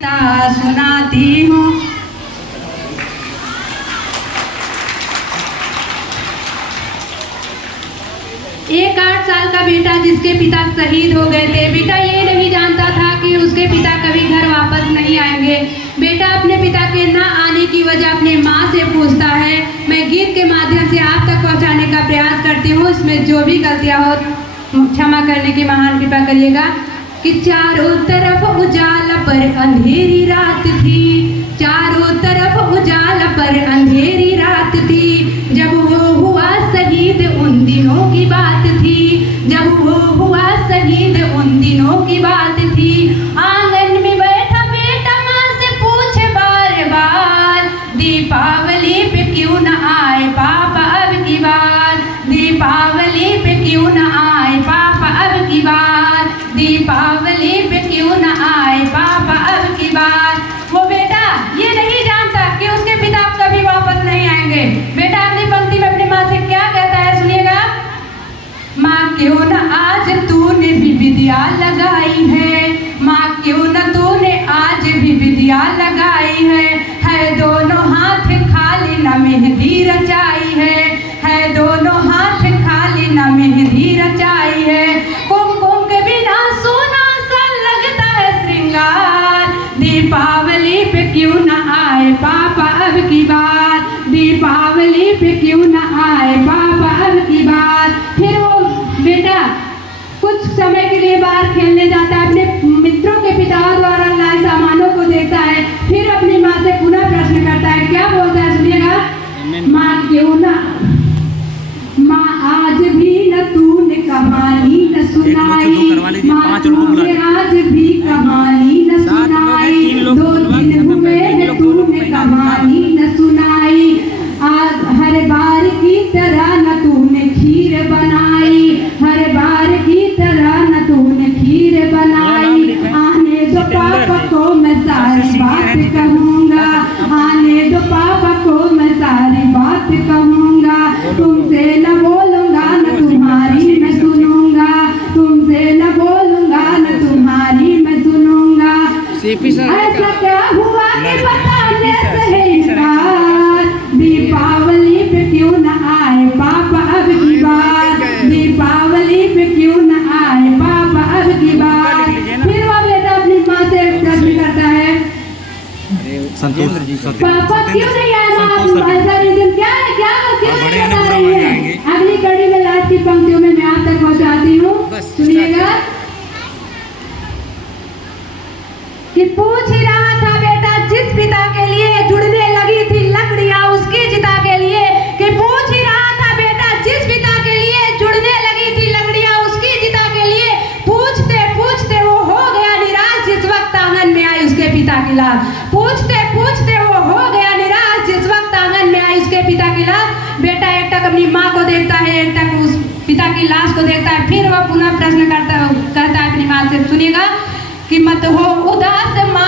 सुनाती हूँ। एक 8 साल का बेटा जिसके पिता शहीद हो गए थे। बेटा ये नहीं जानता था कि उसके पिता कभी घर वापस नहीं आएंगे। बेटा अपने पिता के ना आने की वजह अपने माँ से पूछता है। मैं गीत के माध्यम से आप तक पहुँचाने का प्रयास करती हूँ। इसमें जो भी गलतियाँ हो क्षमा करने की महान कृपा करिएगा। कि चारों तरफ उजाला पर अंधेरी रात थी, चारों तरफ उजाला पर अंधेरी रात थी। जब वो हुआ शहीद उन दिनों की बात थी, जब वो हुआ शहीद उन दिनों की बात थी। आंगन में बैठा बेटा माँ से पूछे बार बार, दीपावली पे क्यों न आए पापा अब की बार, दीपावली पे क्यों न आए पापा अब की बार, दीपावली पे क्यों न आए पापा अब की बार। वो बेटा ये नहीं जानता कि उसके पिता कभी वापस नहीं आएंगे। बेटा अगली पंक्ति में अपनी माँ से क्या कहता है सुनिएगा। माँ क्यों न आज तूने भी विद्या लगाई है, माँ क्यों न तूने आज भी विद्या लगाई है दोनों हाथ खाली न मेहंदी रचाई है दोनों हाथ खाली न मेहंदी रचाई है। कुमकुम के बिना सोना सा लगता है श्रृंगार, दीपावली पे क्यों न आए पापा अब की बार, दीपावली पे क्यों न आए पापा अब की बार। फिर वो बेटा कुछ समय के लिए बाहर खेलने जाता है, अपने मित्रों के पिताओं द्वारा लाए सामानों को देखता है, फिर अपनी माँ से पुनः प्रश्न करता है। क्या बोलता है सुनिएगा। माँ क्यों ना, माँ आज भी न तूने कहानी न सुनाई, माँ तूने आज भी कहानी न सुनाई, 2 दिन हुए न तूने कहानी न सुनाई। आज हर बार की तरह न तूने खीर बनाई, हर बार की तरह न तूने खीर बनाई। आने दो पापा को मैं सारी बात कहूँगा, आने दो पापा को मैं सारी बात कहूँगा। तुमसे न बोलूँगा न तुम्हारी मैं सुनूँगा, तुमसे न बोलूँगा न तुम्हारी मैं सुनूँगा। ऐसा क्या हुआ कि बताने से इनकार, दीपावली पे क्यों न आए पापा अब की बार, दीपावली पे क्यों न आए पापा अब की बार। फिर वो बेटा अपनी माँ से प्रश्न करता है। पापा क्यों नहीं आए माँ, ऐसा रीजन क्या है, क्या क्यों नहीं बता रही है। अगली कड़ी में लास्ट की पंक्तियों में मैं आप तक पहुँचाती हूँ। सुनिएगा कि पूछ ही रहा था बेटा जिस पिता के लिए जुड़ने लगी थी लकड़ियां उसकी चिता के लिए, कि पूछ ही रहा था बेटा जिस पिता के लिए जुड़ने लगी थी लकड़ियां उसकी चिता के लिए। पूछते पूछते वो हो गया निराश जिस वक्त आंगन में आई उसके पिता की लाश, पूछते पूछते वो हो गया निराश जिस वक्त आंगन में आई उसके पिता की लाश। बेटा एक टक अपनी माँ को देखता है, एक टक उस पिता की लाश को देखता है, फिर वह पुनः प्रश्न कहता है अपनी माँ से। सुनिएगा कि मत हो उदास माँ